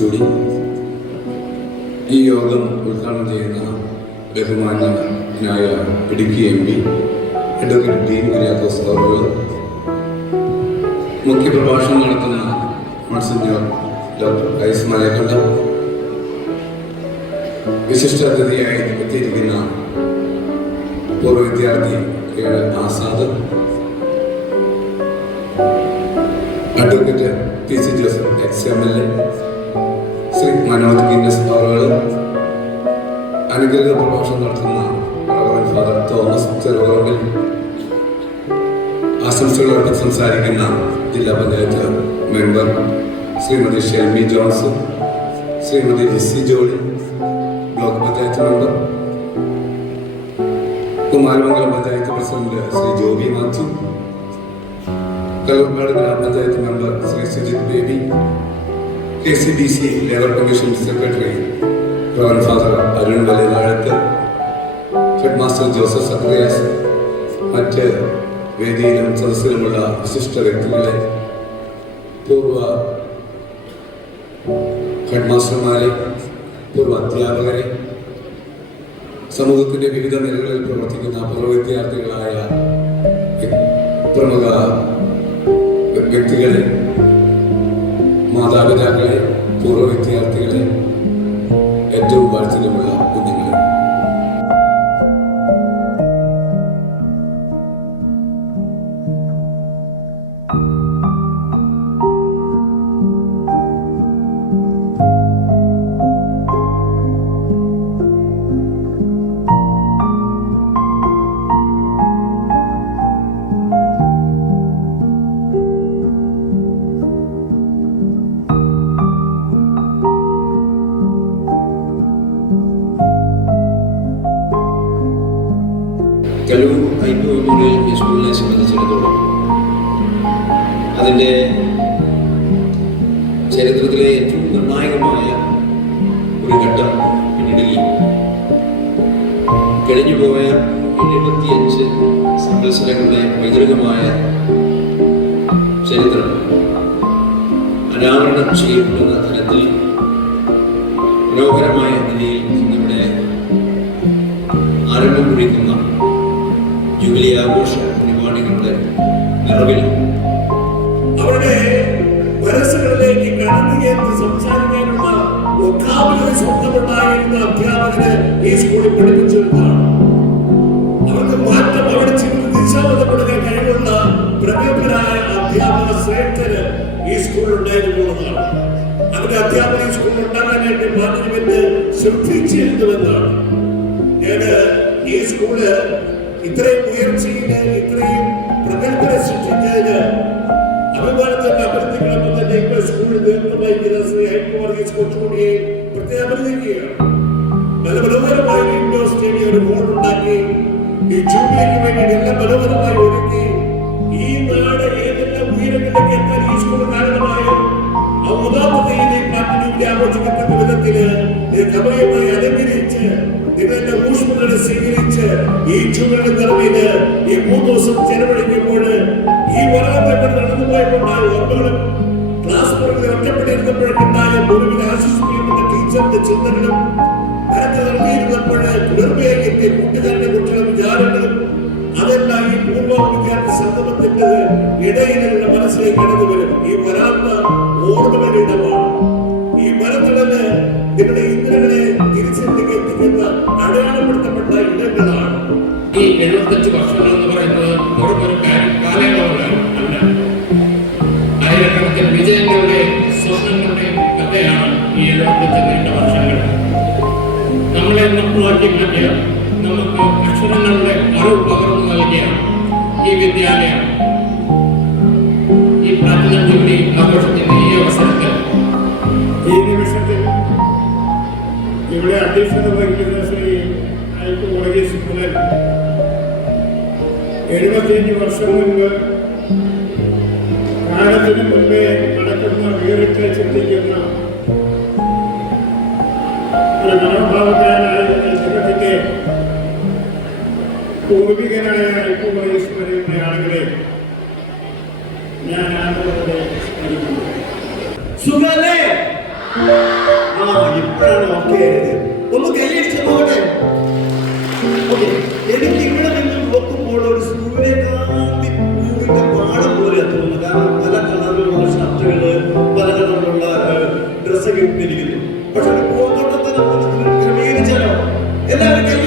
Police ഈ യോഗം ഉദ്ഘാടനം ചെയ്യുന്ന ബഹുമാന്യനായ Idukki M P advocate Dean Kuriakose മുഖ്യപ്രഭാഷണം നടത്തുന്ന മത്സഞ്ചർ ഡോക്ടർ ഐസ് മലയക്കണ്ടം വിശിഷ്ട അതിഥിയായി എത്തിയിരിക്കുന്ന പൂർവ വിദ്യാർത്ഥി K Azad advocate P C Joseph ex M L A Sri Manoj Guinness അവറുകൾ അനുഗ്രഹ പ്രഭാഷണം നടത്തുന്ന ഫാദർ തോമസ് ചെറുപറമ്പിൽ ആശംസകളോട് സംസാരിക്കുന്ന ജില്ലാ panchayat member Srimathi Shelmi Johnson Srimathi Lissy Jolly block panchayat member Kumaramangalam panchayat president Sri Joby Mathew Kallurkad grama panchayat member Sri Sujith Baby K C B C labour commission secretary റവൻ father Arun Valiyathazhath head master Joseph Zacharias മറ്റ് വേദിയിലും സദസ്സിലുമുള്ള വിശിഷ്ട വ്യക്തികളെ പൂർവ്വ head മാസ്റ്റർമാരെ പൂർവ്വ അധ്യാപകരെ സമൂഹത്തിന്റെ വിവിധ നിലകളിൽ പ്രവർത്തിക്കുന്ന പൂർവ്വ വിദ്യാർത്ഥികളായ വ്യ- പ്രമുഖ വ്യ- വ്യക്തികളെ മാതാപിതാക്കളെ പൂർവ വിദ്യാർത്ഥികളെ ഏറ്റവും വാത്സല്യമുള്ള ഐ ഈ സ്കൂളിനെ സംബന്ധിച്ചിടത്തോളം അതിന്റെ ചരിത്രത്തിലെ ഏറ്റവും നിർണായകമായ ഒരു ഘട്ടം പിന്നിടുകയും കഴിഞ്ഞുപോയ എഴുപത്തിയഞ്ച് സന്ദർശനങ്ങളുടെ പൈതൃകമായ ചരിത്രം അനാവരണം ചെയ്യപ്പെടുന്ന തരത്തിൽ മനോഹരമായ നിലയിൽ നമ്മുടെ ആരംഭം കുറിക്കുന്ന ജൂബിലി ആഘോഷ പരിപാടികളുടെ നിറവിൽ. അവരുടെ മനസ്സുകളിലേക്ക് കടന്നു സംസാരിക്കാനുള്ള സ്വന്തമുണ്ടായിരുന്ന അധ്യാപകന് ഈ സ്കൂളിൽ പഠിപ്പിച്ചിരുന്നതാണ്. അവർക്ക് മാറ്റം അവിടെ ചെന്ന് ദിശാബോധപ്പെടുക കഴിവുള്ള പ്രഗത്ഭരായ അധ്യാപക ശ്രേഷ്ഠന് ഈ സ്കൂളിൽ ഉണ്ടായിരുന്നുള്ളതാണ് അവരുടെ അധ്യാപക ഈ സ്കൂളിൽ ഉണ്ടാകാനായിട്ട് മാനേജ്മെന്റ് ശ്രദ്ധിച്ചിരുന്നുവെന്നാണ്. ഞാൻ ഈ സ്കൂൾ ഇത്രയും ഉയർച്ചയിൽ ഇത്രയും പ്രഗത്ഭരെ സൃഷ്ടിച്ചതിന് അതുപോലെ തന്നെ അഭ്യർത്ഥികളൊപ്പം തന്നെ ഇപ്പോൾ സ്കൂളിൽ ദീർഘമായി ശ്രീ ഹൈക്കോടതി കൊച്ചുകൂടിയെ പ്രത്യേകം നല്ല മനോഹരമായ ഇൻഡോർ സ്റ്റേഡിയം ഒരു ബോർഡ് ഉണ്ടാക്കി ഈ ജൂബിലിക്ക് വേണ്ടി എല്ലാം മനോഹരമായി ഒരുക്കി. ഈ നാട് ഏതെല്ലാം ഉയരങ്ങളിലേക്ക് എത്താൻ ഈ സ്കൂൾ കാരണമായോ? ആ വിധത്തിൽ ഗൗരവമായി അലങ്കരിച്ച് നിങ്ങളുടെ ഊഷ്മകളെ സ്വീകരിച്ച് ഈ ചുമരുടെ നിറവിൽ ഈ മൂന്ന് ദിവസം ചെലവഴിക്കുമ്പോൾ ഈ വരാത്തങ്ങൾ നടന്നു പോയപ്പോണ്ടായ ഓർമ്മകളും ക്ലാസ് മുറികളിൽ ഒറ്റപ്പെട്ടിരുന്നപ്പോഴുണ്ടായ ഗുരുവിനെ ആശ്വസിപ്പിക്കപ്പെട്ട ടീച്ചറിന്റെ ചിന്തകളും മരത്തിൽ ഇറങ്ങിയിരുന്നപ്പോൾ കുളിർമയായി എത്തിയ കൂട്ടുകാരുടെ കുട്ടികളുടെ വിചാരങ്ങളും അതെല്ലാം ഈ പൂർവ വിദ്യാർത്ഥി സംഗമത്തിന്റെ ഇടയിലുള്ള മനസ്സിലേക്ക് കടന്നു വരും. ഈ വരാത്ത ഓർമ്മകളുടെ എഴുപത്തഞ്ച് വർഷങ്ങൾ എന്ന് പറയുന്നത് വെറും ഒരു കാ- കാലയളവല്ല അല്ല ആയിരക്കണക്കിന് വിജയങ്ങളുടെ ഈ എഴുപത്തഞ്ച് നീണ്ട വർഷങ്ങൾ നമ്മളെ നമ്മളാക്കി മാറ്റിയ നമുക്ക് അക്ഷരങ്ങളുടെ അറിവ് പകർന്നു നൽകിയ ഈ വിദ്യാലയം ഈ പ്ലാറ്റിനം ജൂബിലി ആഘോഷിക്കുന്ന ഈ അവസരത്തിൽ ഈ നിമിഷത്തിൽ ഇവിടെ അധ്യക്ഷത വഹിക്കുന്ന ശ്രീ വർഗീസ് പുലൻ എഴുപത്തിയഞ്ച് വർഷം മുൻപ് കാലത്തിന് മുൻപേ നടക്കുന്ന വേറിട്ട് ചിന്തിക്കുന്ന ഒരു മനോഭാവക്കാരനായിരുന്ന ഇദ്ദേഹത്തിന്റെ പൂർവികനായ പുലയുടെ ആളുകളെ ഞാൻ ആദരവോടെ സ്മരിക്കുന്നു. സുഖല്ലേ ആ ഇപ്പോഴാണ് ഓക്കെ. ഒന്ന് കൈയടിച്ച് നോക്കട്ടെ. ഓക്കെ. എനിക്ക് Isn't get a good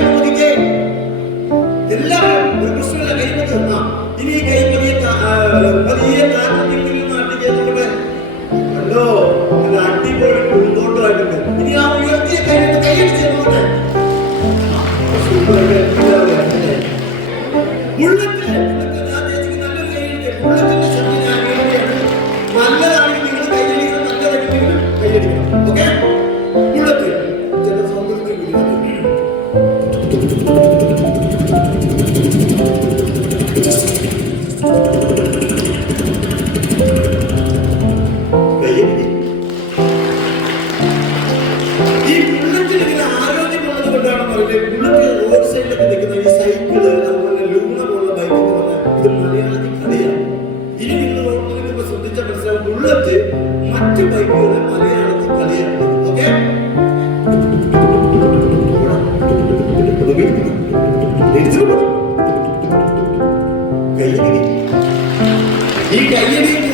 ഈ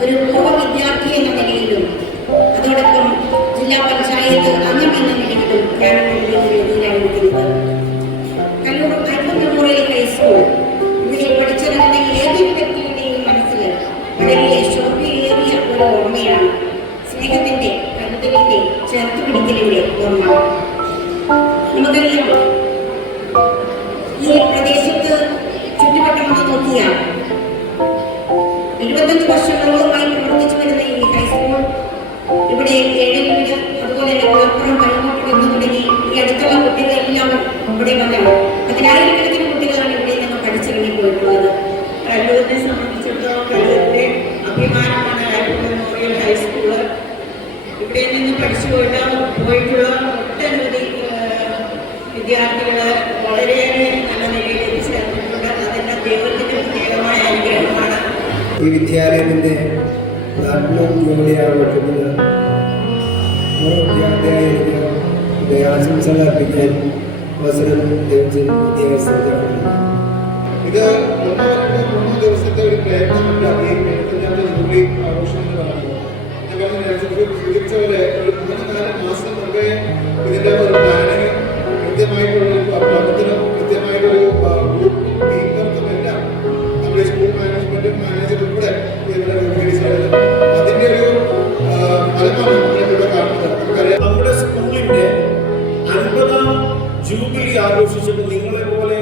ഒരു പൂർവ വിദ്യാർത്ഥി എന്ന നിലയിലും അതോടൊപ്പം ജില്ലാ പഞ്ചായത്ത് അംഗം എന്ന നിലയിലും ഞാൻ വേദിയിലായിരിക്കുന്നത് കല്ലൂർ ഐക്യ മെമ്മോറിയൽ ഹൈസ്കൂൾ ഇവിടെ പഠിച്ചിറങ്ങുന്ന ഏതൊരു വ്യക്തിയുടെയും മനസ്സിൽ വളരെ ശോഭയേറിയ ഒരു ഓർമ്മയാണ് സ്നേഹത്തിന്റെ കരുതലിന്റെ ചേർത്ത് പിടിക്കലിന്റെ ഓർമ്മ. എഴുപത്തഞ്ച് വർഷങ്ങളോളമായി പ്രവർത്തിച്ചു വരുന്ന ഈ ഹൈസ്കൂൾ ഇവിടെ ഏഴവീട് അതുപോലെ തന്നെ മലപ്പുറം കഴക്കൂട്ടം എന്ന് തുടങ്ങി ഈ അടുത്തുള്ള കുട്ടികളെല്ലാം ഇവിടെ വന്നാണ് പതിനായിരക്കണക്കിന് കുട്ടികളാണ് ഇവിടെ നിന്ന് പഠിച്ചിറങ്ങി പോയിട്ടുള്ളത് കല്ലൂരിനെ സംബന്ധിച്ചിടത്തോളം കല്ലൂരിന്റെ അഭിമാനമാണ് ഐക്യ മെമ്മോറിയൽ ഹൈസ്കൂൾ ഇവിടെ നിന്ന് പഠിച്ചു പോയിട്ടുള്ള പോയിട്ടുള്ള ഒട്ടനവധി വിദ്യാർത്ഥികൾ വളരെയേറെ നല്ല വിദ്യാലയത്തിന്റെ ആത്മവും ജോലിയാണ് വിദ്യാർത്ഥിയായിരിക്കും ആശംസകൾ അർപ്പിക്കാൻ അവസരം ലഭിച്ച് ഇത് മൂന്ന് ദിവസത്തെ ഒരു പ്രയത്നമല്ല ഈ എഴുപത്തഞ്ചാമത്തെ പോലെ ഒരു മൂന്ന് നാല് മാസം മുമ്പേ ഒരു പ്ലാനിങ് കൃത്യമായിട്ടുള്ള അൻപതാം ജൂബിലി ആഘോഷിച്ചിട്ട് നിങ്ങളെ പോലെ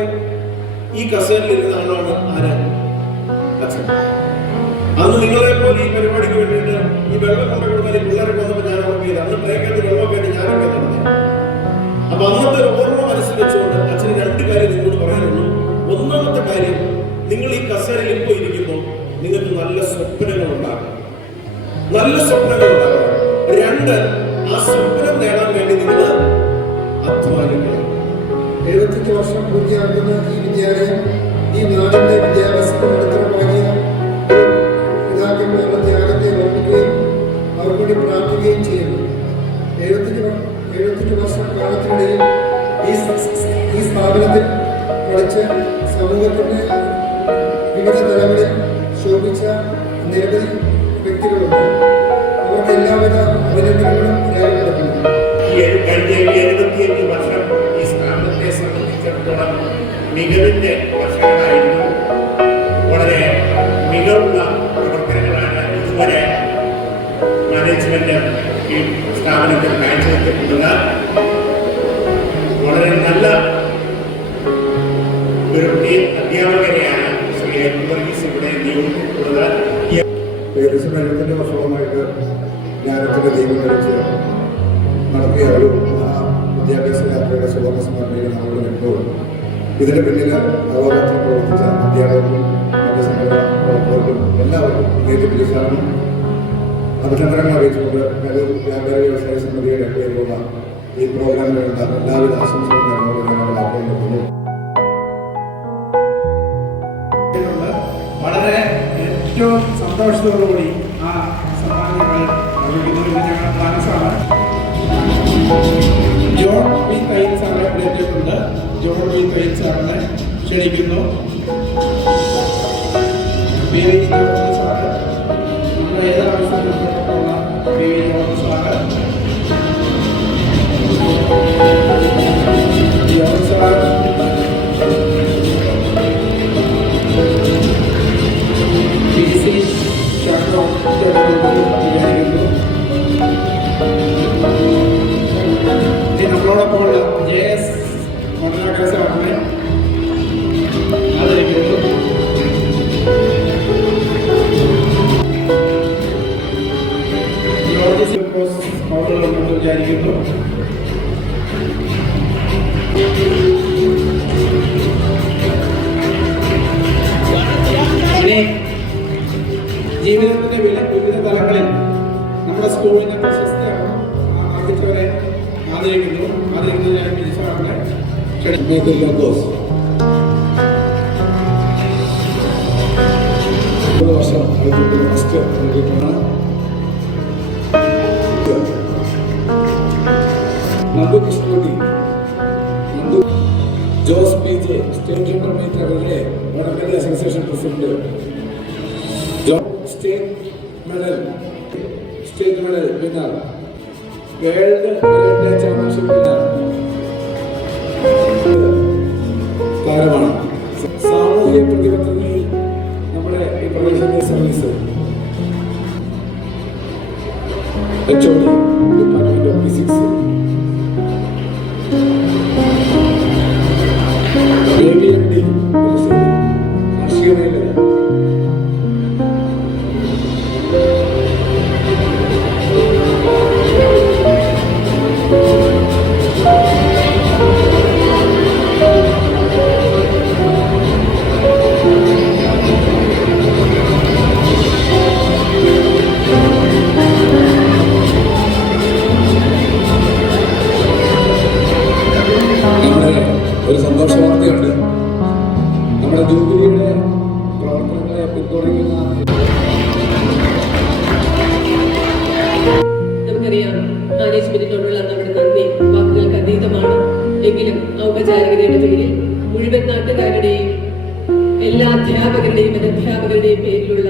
ഈ കസേരയിൽ ഇരുന്ന ആളാണ് അന്ന് നിങ്ങളെ പോലെ ഈ പരിപാടിക്ക് വേണ്ടിയിട്ട് ഈ വെള്ളം കൊണ്ട കൊടുക്കാൻ പിള്ളേരെ വന്നപ്പോൾ ഞാൻ ഓർമ്മയില്ല അന്ന് ബ്രേക്കായിട്ട് വെള്ളം വേണ്ടി ഞാനൊക്കെ നടന്നത് അപ്പൊ അന്നത്തെ ഓർമ്മ മനസ്സിൽ വെച്ചുകൊണ്ട് അച്ഛന് രണ്ട് കാര്യം നിങ്ങളോട് പറയാനുള്ളൂ. ഒന്നാമത്തെ കാര്യം നിങ്ങൾ ഈ കസേരയിൽ ഇപ്പോൾ ഇരിക്കുമ്പോൾ നിങ്ങൾക്ക് നല്ല സ്വപ്നങ്ങൾ ഉണ്ടാകും. നല്ല സ്വപ്നങ്ങൾ ഉണ്ടാകും. രണ്ട് ആ സ്വപ്നം നേടാൻ വേണ്ടി നിങ്ങൾ അധ്വാനിക്കണം എഴുപത്തഞ്ച് വർഷം പൂർത്തിയാക്കുന്ന ഈ വിദ്യാലയം സ്ഥാപനത്തിൽ കാഴ്ചവെച്ചിട്ടുള്ളത് വളരെ നല്ല ഒരു അധ്യാപകരെയാണ് ശ്രീ എം വർഗീസ് ഇവിടെ നിയോഗിച്ചിട്ടുള്ളത്. വർഷവുമായിട്ട് ജ്ഞാനത്തിന്റെ ദീപം കളിച്ച് നടത്തിയ ഒരു വിദ്യാഭ്യാസ യാത്രയുടെ സുവർണ സ്മരണയിൽ നമ്മൾ നിൽക്കുമ്പോൾ ഇതിന്റെ പിന്നിൽ അഹോരാത്രം പ്രവർത്തിച്ച അധ്യാപകരും മറ്റ് സംഘടനാ പ്രവർത്തകർക്കും എല്ലാവർക്കും പ്രത്യേകിച്ച് പോലീസുകാരനും അഭിനന്ദനങ്ങൾ അറിയിച്ചുകൊണ്ട് കരൂർ വ്യാപാരി വ്യവസായ സമിതിയുടെ പേരിലുള്ള ഈ പ്രോഗ്രാമിന് വേണ്ട എല്ലാവിധ ആശംസകളും നേർന്നുകൊണ്ട് ഞങ്ങൾ ആഗ്രഹിക്കുന്നു വളരെ ഏറ്റവും സന്തോഷത്തോടുകൂടി ആ സമ്മാനങ്ങൾ ലഭിക്കുന്നതിന് ഞങ്ങളുടെ മനസ്സാണ് ജോൺ വി കൈൻ സാറെ ഇവിടെ എത്തിയിട്ടുണ്ട് ജോൺ വി കൈൻ സാറിനെ ക്ഷണിക്കുന്നു. ഏതാവശ്യത്തിൽ ജോൺ സ്കൂളിനെ പ്രശസ്തയാകും ആർജിച്ചവരെ ആദരിക്കുന്നു. ആദരിക്കുന്നതിനായി മിനിസ്റ്ററാണ് Michael Lagos. ഒരു വർഷം ആദ്യത്തെ first നൽകിയിട്ടാണ് Nandu Krishnakutty Nandu. Jose P J. State intermediate അവരുടെ വടക്കടി അസോസിയേഷൻ പ്രസിഡന്റ് ജോ state medal state medal winner. World heritage championship winner. താരമാണ്. സാമൂഹിക പ്രതിബദ്ധതയിൽ നമ്മുടെ ഈ പ്രദേശത്തെ service H O D department of physics. എങ്കിലും ഔപചാരികതയുടെ പേരിൽ മുഴുവൻ നാട്ടുകാരുടെയും എല്ലാ അധ്യാപകരുടെയും അനധ്യാപകരുടെയും പേരിലുള്ള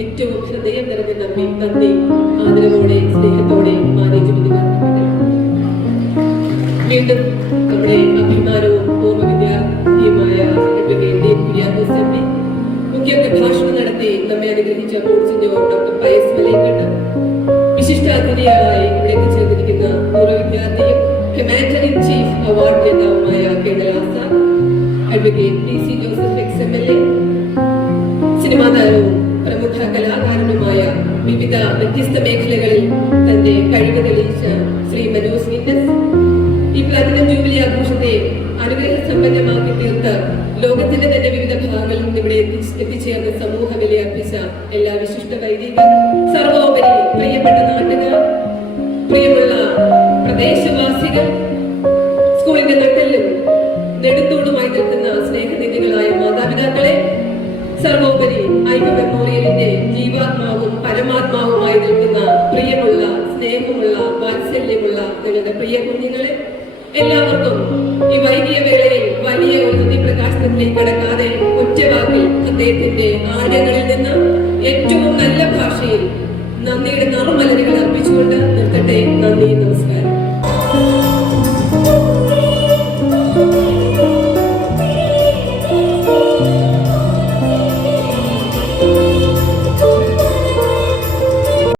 ഏറ്റവും ഹൃദയം നിറഞ്ഞ നന്ദി നന്ദി ആദരവോടെ സ്നേഹത്തോടെ മാനേജ്മെന്റിന് വീണ്ടും നമ്മുടെ അഭിമാനവും പൂർവ വിദ്യാർത്ഥിയുമായ മുഖ്യ പ്രഭാഷണം നടത്തി നമ്മെ അനുഗ്രഹിച്ച ബോർഡ് സിഞ്ഞോർ ഡോക്ടർ പയസ് മലയക്കട്ട് വിശിഷ്ടാതിഥിയായി പ്രമുഖ കലാകാരനുമായ വിവിധ മേഖലകളിൽ തന്റെ തെളിയിച്ച ശ്രീ ഈ ലോകത്തിന്റെ തന്നെ വിവിധ ഭാഗങ്ങളിൽ നിന്ന് ഇവിടെ എത്തി- എത്തിച്ചേർന്ന് സമൂഹ വിലയർപ്പിച്ച എല്ലാ വിശിഷ്ട വൈദികർ ഐക്യ മെമ്മോറിയലിന്റെ ജീവാത്മാവും പരമാത്മാവുമായി നിൽക്കുന്ന പ്രിയമുള്ള സ്നേഹമുള്ള വാത്സല്യമുള്ള നിങ്ങളുടെ പ്രിയ കുഞ്ഞുങ്ങളെ എല്ലാവർക്കും ഈ വൈകിയ വേളയിൽ വലിയ ഉന്നതി പ്രകാശനത്തിലേക്ക് കടക്കാതെ ഒറ്റവാക്കിൽ അദ്ദേഹത്തിന്റെ ആഴങ്ങളിൽ നിന്ന് ഏറ്റവും നല്ല ഭാഷയിൽ നന്ദിയുടെ നറുമലരുകൾ